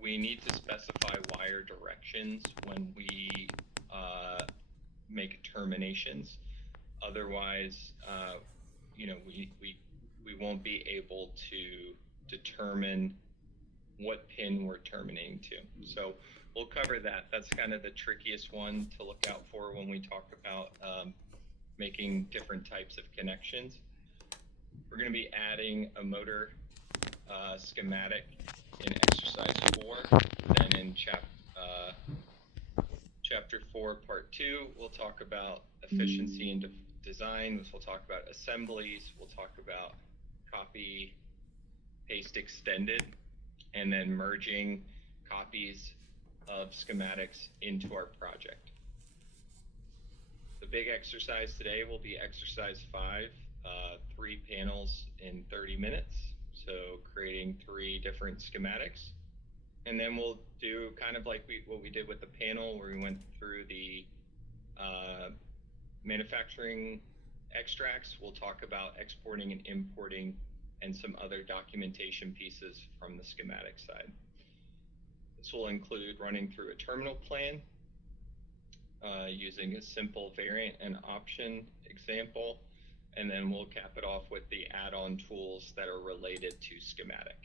We need to specify wire directions when we make terminations. Otherwise, we won't be able to determine what pin we're terminating to. So we'll cover that. That's kind of the trickiest one to look out for when we talk about making different types of connections. We're going to be adding a motor schematic in exercise 4. Then in chapter 4, part 2, we'll talk about efficiency and design. We'll talk about assemblies. We'll talk about copy, paste, extended, and then merging copies of schematics into our project. The big exercise today will be exercise 5, 3 panels in 30 minutes. So creating 3 different schematics. And then we'll do kind of like what we did with the panel, where we went through the manufacturing extracts. We'll talk about exporting and importing and some other documentation pieces from the schematic side. This will include running through a terminal plan, using a simple variant and option example, and then we'll cap it off with the add-on tools that are related to schematic.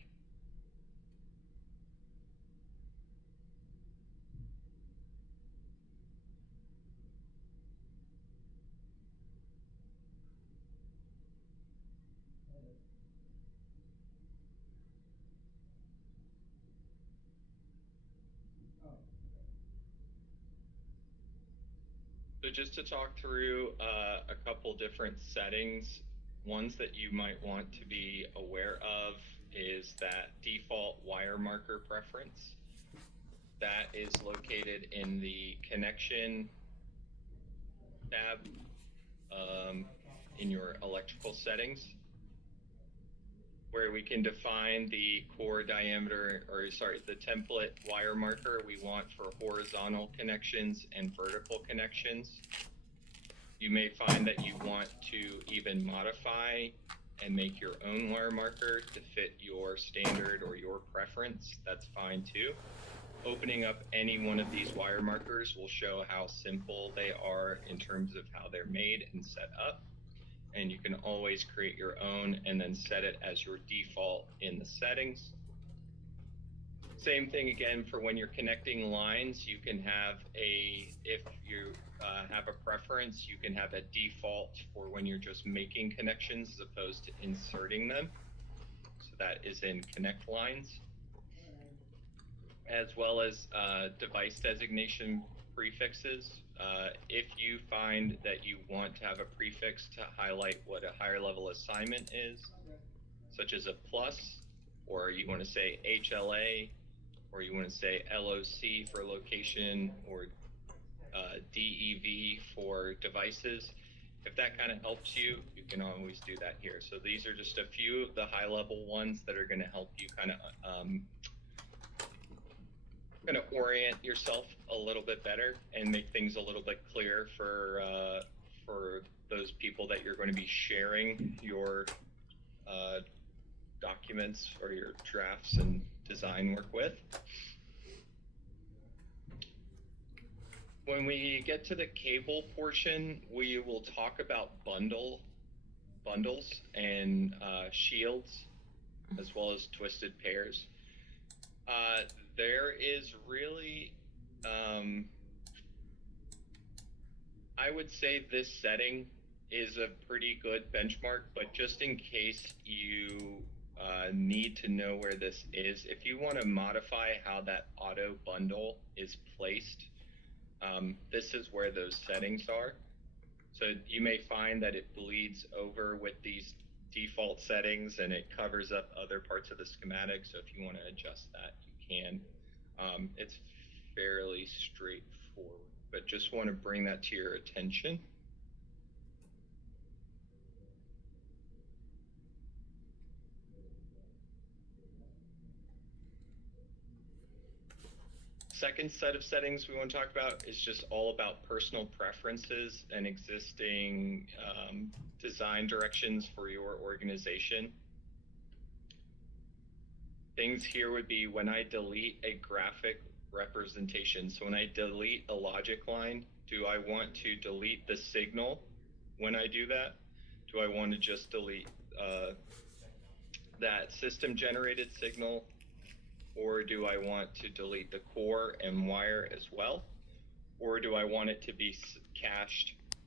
So just to talk through a couple different settings, ones that you might want to be aware of is that default wire marker preference. That is located in the connection tab in your electrical settings, where we can define the core diameter, the template wire marker we want for horizontal connections and vertical connections. You may find that you want to even modify and make your own wire marker to fit your standard or your preference. That's fine too. Opening up any one of these wire markers will show how simple they are in terms of how they're made and set up. And you can always create your own and then set it as your default in the settings. Same thing again for when you're connecting lines. You can have if you have a preference, you can have a default for when you're just making connections as opposed to inserting them. So that is in connect lines, as well as device designation prefixes. If you find that you want to have a prefix to highlight what a higher level assignment is, such as a plus, or you want to say HLA, or you want to say LOC for location, or DEV for devices, if that kind of helps you, you can always do that here. So these are just a few of the high level ones that are going to help you kind of orient yourself a little bit better and make things a little bit clearer for those people that you're going to be sharing your documents or your drafts and design work with. When we get to the cable portion, we will talk about bundles and shields, as well as twisted pairs. There is really, I would say this setting is a pretty good benchmark, but just in case you need to know where this is, if you want to modify how that auto bundle is placed, this is where those settings are. So you may find that it bleeds over with these default settings and it covers up other parts of the schematic. So if you want to adjust that, you can. It's fairly straightforward, but just want to bring that to your attention. Second set of settings we want to talk about is just all about personal preferences and existing design directions for your organization. things here would be when I delete a graphic representation. So when I delete a logic line, do I want to delete the signal when I do that? Do I want to just delete that system generated signal, or do I want to delete the core and wire as well? Or do I want it to be cached